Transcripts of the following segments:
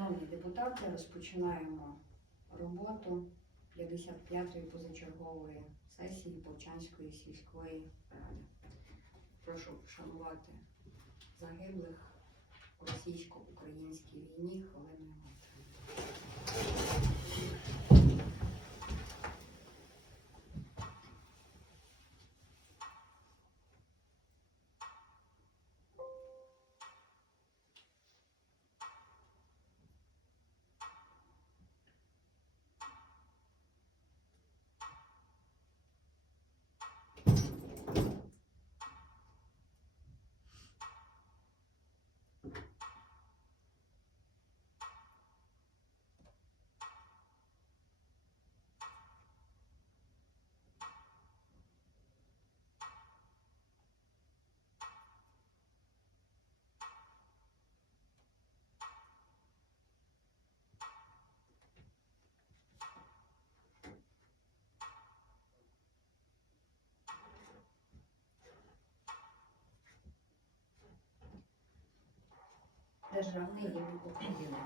Шановні депутати, розпочинаємо роботу 55-ї позачергової сесії Повчанської сільської ради. Прошу вшанувати загиблих у російсько-українській війні хвилиною Державний гімн України.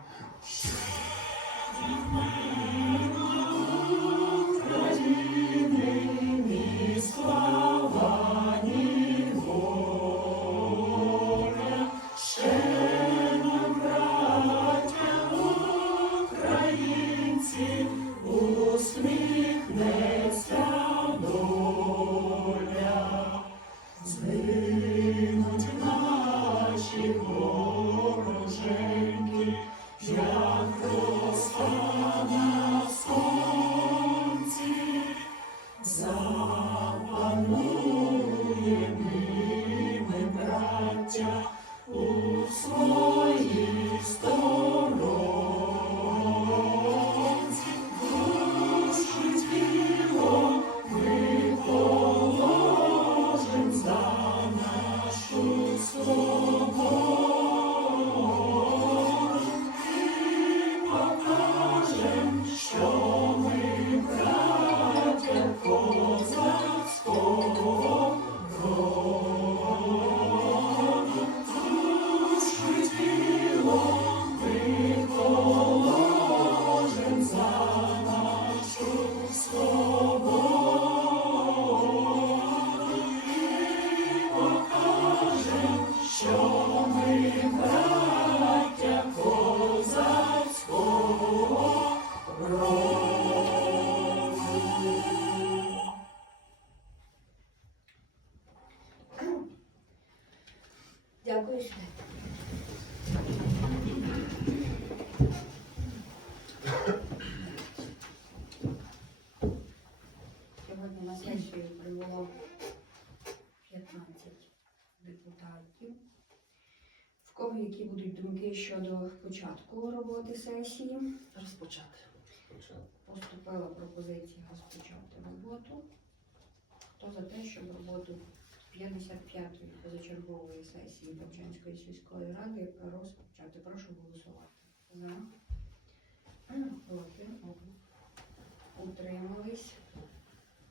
В які будуть думки щодо початку роботи сесії? Розпочати. Поступила пропозиція розпочати роботу. Хто за те, щоб роботу 55-ї позачергової сесії Бабчанської сільської ради розпочати? Прошу голосувати. За. Проти. Утримались.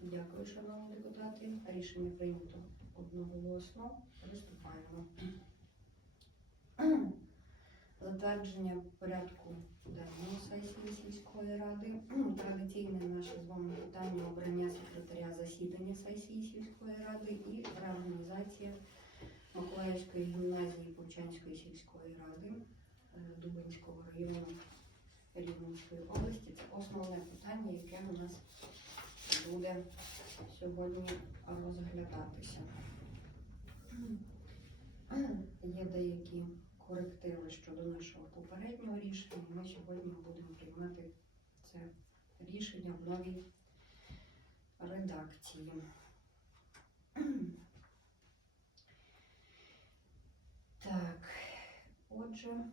Дякую, шановні депутати. Рішення прийнято одноголосно. Приступаємо. Затвердження порядку денного сесії сільської ради. Традиційне наше з вами питання обрання секретаря засідання сесії сільської ради і реорганізація Миколаївської гімназії Повчанської сільської ради е, Дубинського району Рівненської області. Це основне питання, яке у нас буде сьогодні розглядатися. Є деякі корективи щодо нашого попереднього рішення. Ми сьогодні будемо приймати це рішення в новій редакції. Так, отже,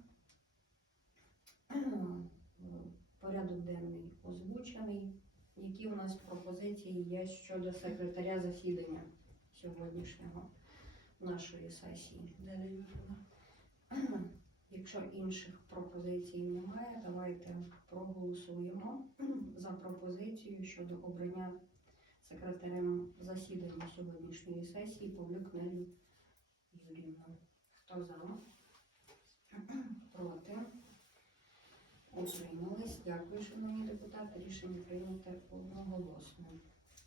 порядок денний озвучений. Які у нас пропозиції є щодо секретаря засідання сьогоднішнього нашої сесії? Якщо інших пропозицій немає, давайте проголосуємо за пропозицію щодо обрання секретарем засідання сьогоднішньої сесії Павлюк Нелі Юрівну. Хто за? Проти? Утримались. Дякую, шановні депутати. Рішення прийнято одноголосно.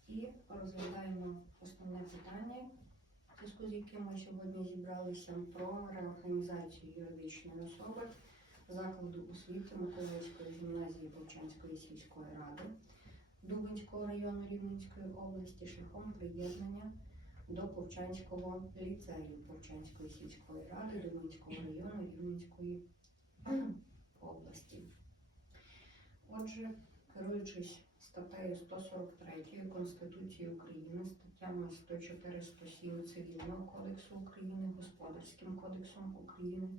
І розглядаємо основне питання, зв'язку з яким ми сьогодні зібралися про реорганізацію юридичної особи закладу освіти Миколаївської гімназії Бовчанської сільської ради Дубинського району Рівненської області шляхом приєднання до Повчанського ліцею Повчанської сільської ради Дубинського району Рівненської області. Отже, керуючись статтею 143 Конституції України, статтями 104 107 Цивільного кодексу України, Господарським кодексом України,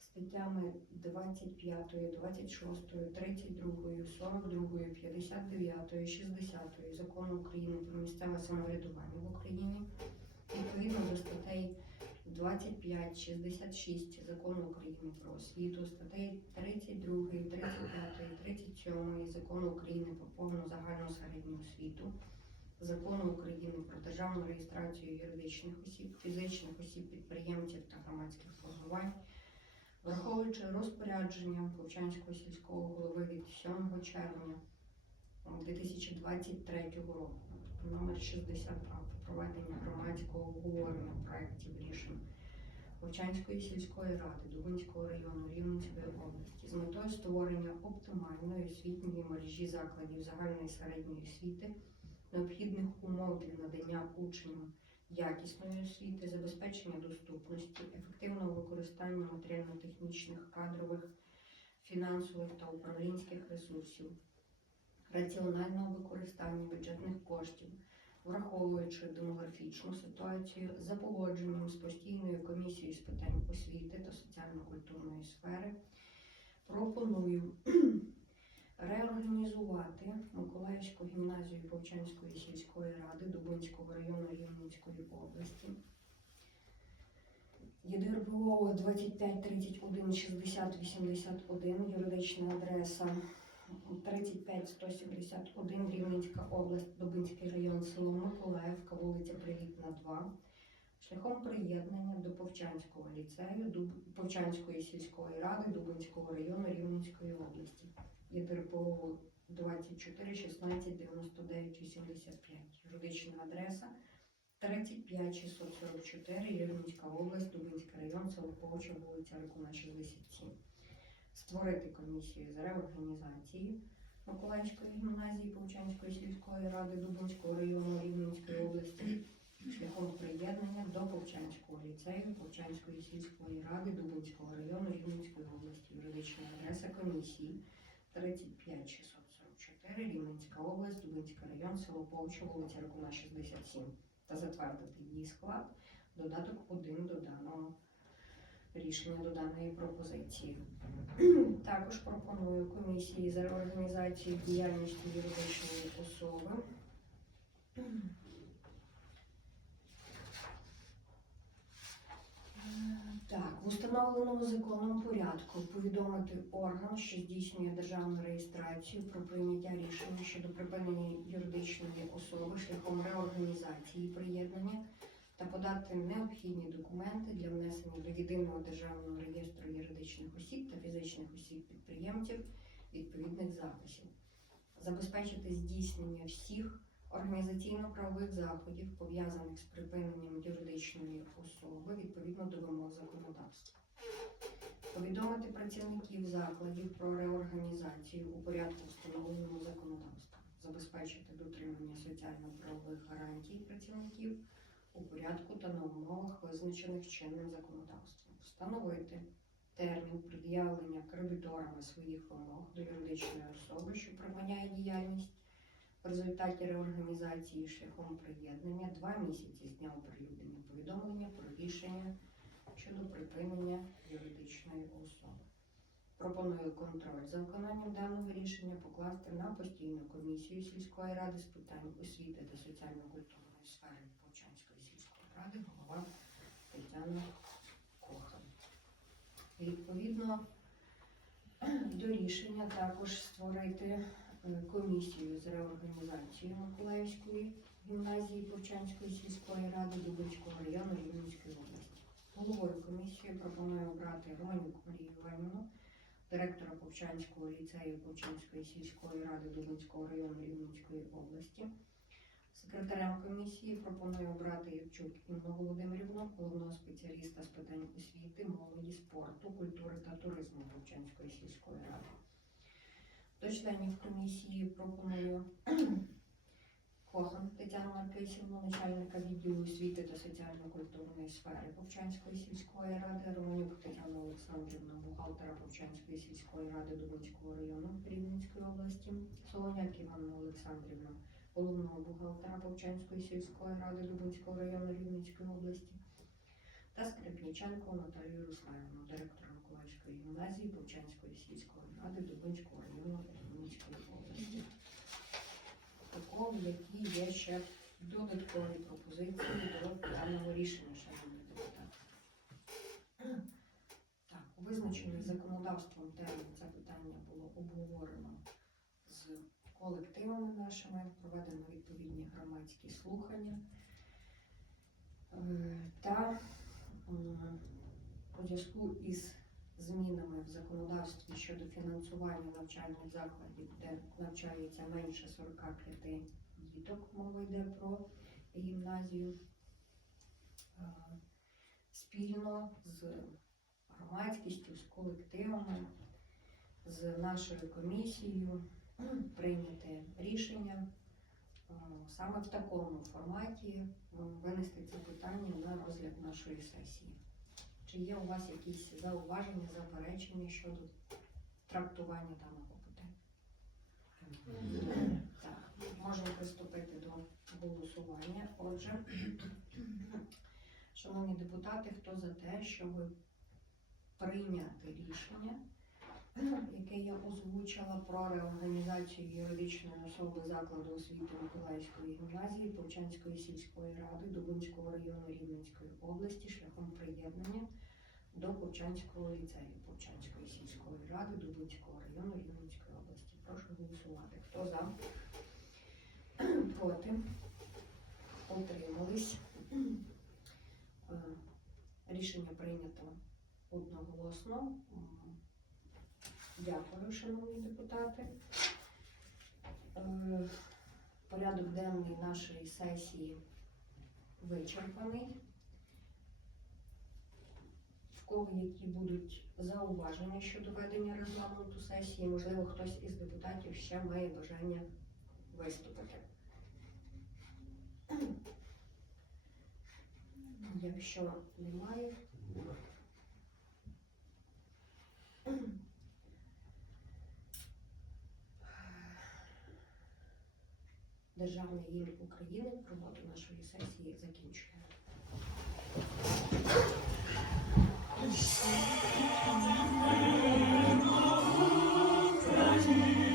статтями 25, 26, 32, 42, 59, 60 Закону України про місцеве самоврядування в Україні, відповідно до статей 25, 66 Закону України про освіту, статей 32, 35, 37 Закону України про повну загальну середню освіту, Закону України про державну реєстрацію юридичних осіб, фізичних осіб, підприємців та громадських формувань, враховуючи розпорядження Повчанського сільського голови від 7 червня 2023 року номер 60 про проведення громадського обговорення проєктів рішень Вовчанської сільської ради Дубинського району Рівненської області з метою створення оптимальної освітньої мережі закладів загальної середньої освіти, необхідних умов для надання учням якісної освіти, забезпечення доступності, ефективного використання матеріально-технічних, кадрових, фінансових та управлінських ресурсів, раціонального використання бюджетних коштів враховуючи демографічну ситуацію, за погодженням з постійною комісією з питань освіти та соціально-культурної сфери, пропоную реорганізувати Миколаївську гімназію Повчанської сільської ради Дубинського району Рівненської області. ЄДРПО 25 31 60 81, юридична адреса 35 171 Рівненська область, Дубинський район, село Миколаївка, вулиця Привітна, 2. Шляхом приєднання до Повчанського ліцею, Повчанської сільської ради Дубинського району Рівненської області. ЄДРПО 24 16 99 85. Юридична адреса 35 644 Рівненська область, Дубинський район, село Повча, вулиця Рикуна, 67 створити комісію з реорганізації Миколаївської гімназії Повчанської сільської ради Дубинського району Рівненської області шляхом приєднання до Повчанського ліцею Повчанської сільської ради Дубинського району Рівненської області. Юридична адреса комісії 35 644 Рівненська область, Дубинський район, село Повча, вулиця Рокуна, 67 та затвердити її склад, додаток 1 до даного рішення до даної пропозиції. Також пропоную комісії за реорганізацію діяльності юридичної особи. Так, в установленому законом порядку повідомити орган, що здійснює державну реєстрацію про прийняття рішення щодо припинення юридичної особи шляхом реорганізації приєднання та подати необхідні документи для внесення до єдиного державного реєстру юридичних осіб та фізичних осіб підприємців відповідних записів, забезпечити здійснення всіх організаційно-правових заходів, пов'язаних з припиненням юридичної особи відповідно до вимог законодавства. Повідомити працівників закладів про реорганізацію у порядку встановленому законодавством, забезпечити дотримання соціально-правових гарантій працівників у порядку та на умовах, визначених чинним законодавством, встановити термін пред'явлення кредиторами своїх вимог до юридичної особи, що припиняє діяльність в результаті реорганізації шляхом приєднання два місяці з дня оприлюднення повідомлення про рішення щодо припинення юридичної особи. Пропоную контроль за виконанням даного рішення покласти на постійну комісію сільської ради з питань освіти та соціально-культурної сфери ради, голова Тетяна Кохан. Відповідно до рішення також створити е, комісію з реорганізації Миколаївської гімназії Повчанської сільської ради Дубинського району Рівненської області. Головою комісії пропоную обрати Романюк Марію Іванівну, директора Повчанського ліцею Повчанської сільської ради Дубинського району Рівненської області. Секретарем комісії пропоную обрати Юрчук Інну Володимирівну, головного спеціаліста з питань освіти, молоді, спорту, культури та туризму Повчанської сільської ради. До членів комісії пропоную Кохан Тетяну Маркисівну, начальника відділу освіти та соціально-культурної сфери Повчанської сільської ради, Романюк Тетяну Олександрівну, бухгалтера Повчанської сільської ради Дубинського району Рівненської області, Солоняк Іванну Олександрівну, головного бухгалтера Повчанської сільської ради Дубинського району Рівненської області, та Скрипніченко Наталію Руславівну, директора Миколаївської гімназії Повчанської сільської ради Дубинського району Рівненської області. Такого, які є ще додаткові пропозиції до даного рішення, шановні депутати. Так, визначений законодавством термін це питання було обговорено з колективами нашими, проведено відповідні громадські слухання. Е, Та у зв'язку із змінами в законодавстві щодо фінансування навчальних закладів, де навчається менше 45 діток, мова йде про гімназію, е, спільно з громадськістю, з колективами, з нашою комісією прийняти рішення е, саме в такому форматі винести це питання на розгляд нашої сесії. Чи є у вас якісь зауваження, заперечення щодо трактування даного питання? Так, можемо приступити до голосування. Отже, шановні депутати, хто за те, щоб прийняти рішення, яке я озвучила про реорганізацію юридичної особи закладу освіти Миколаївської гімназії Повчанської сільської ради Дубинського району Рівненської області шляхом приєднання до Повчанського ліцею Повчанської сільської ради Дубинського району Рівненської області. Прошу голосувати. Хто за? Проти? Утримались? Е, Рішення прийнято одноголосно. Дякую, шановні депутати. Е, Порядок денний нашої сесії вичерпаний. В кого які будуть зауваження щодо ведення регламенту сесії, можливо, хтось із депутатів ще має бажання виступити. Якщо немає, Державний гімн України. Роботу нашої сесії закінчує. Thank you.